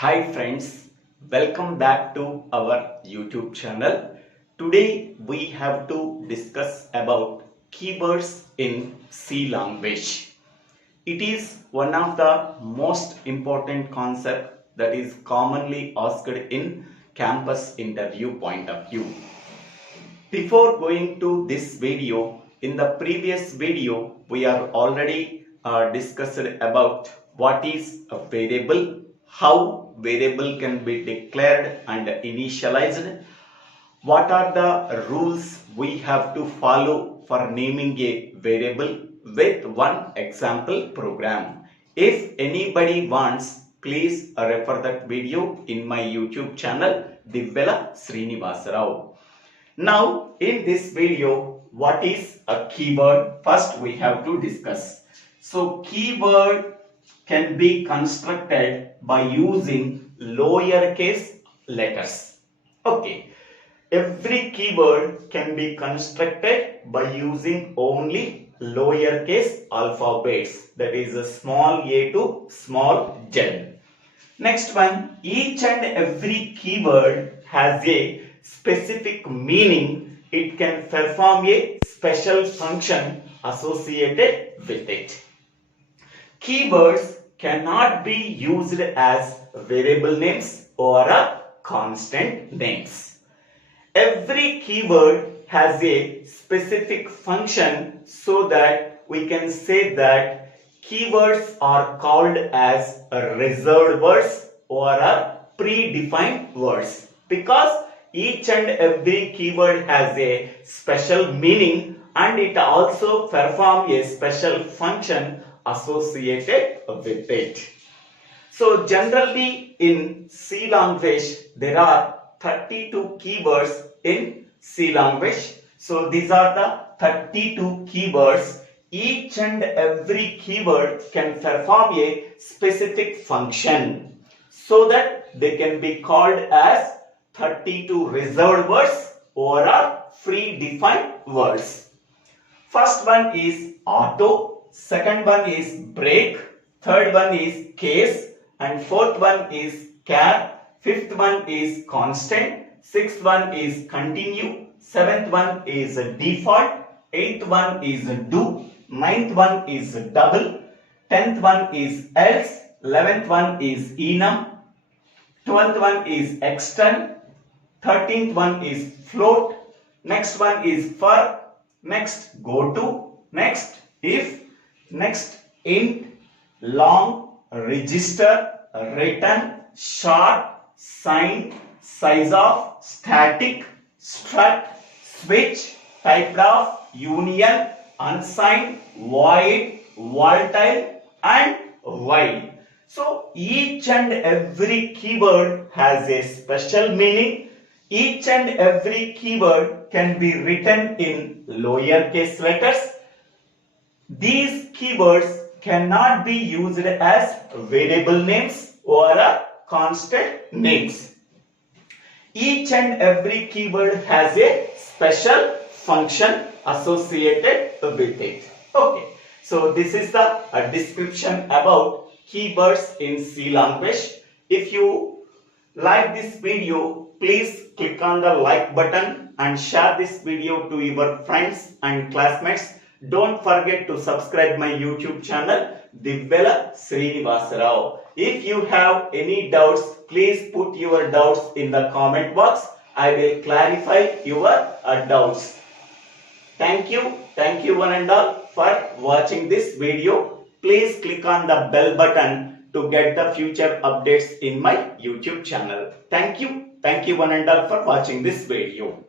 Hi friends, welcome back to our YouTube channel. Today we have to discuss about keywords in C language. It is one of the most important concepts that is commonly asked in campus interview point of view. Before going to this video, in the previous video we are already discussed about what is a variable, how variable can be declared and initialized, what are the rules we have to follow for naming a variable with one example program. If anybody wants, please refer that video in my YouTube channel DIVVELA SRINIVASA. Now in this video, what is a keyword? First we have to discuss. So keyword can be constructed by using lowercase letters. Okay, every keyword can be constructed by using only lowercase alphabets, that is a small a to small z. Next one, each and every keyword has a specific meaning. It can perform a special function associated with it. Keywords cannot be used as variable names or constant names. Every keyword has a specific function, so that we can say that keywords are called as reserved words or predefined words, because each and every keyword has a special meaning and it also performs a special function associated with it. So generally in C language there are 32 keywords in C language. So these are the 32 keywords. Each and every keyword can perform a specific function, so that they can be called as 32 reserved words or predefined words. First one is auto, second one is break, third one is case, and fourth one is char, fifth one is constant, sixth one is continue, seventh one is default, eighth one is do, ninth one is double, 10th one is else, 11th one is enum, 12th one is extend, 13th one is float, next one is for, next go to, next if, next int, long, register, return, short, sign, size of, static, strut, switch, typed of, union, unsigned, void, volatile, and while. So each and every keyword has a special meaning. Each and every keyword can be written in lowercase letters. These keywords cannot be used as variable names or constant names. Each and every keyword has a special function associated with it. Okay, so this is the description about keywords in C language. If you like this video, please click on the like button and share this video to your friends and classmates. Don't forget to subscribe my YouTube channel DIVVELA SRINIVASA. If you have any doubts, please put your doubts in the comment box. I will clarify your doubts. Thank you one and all for watching this video. Please click on the bell button to get the future updates in my YouTube channel. Thank you one and all for watching this video.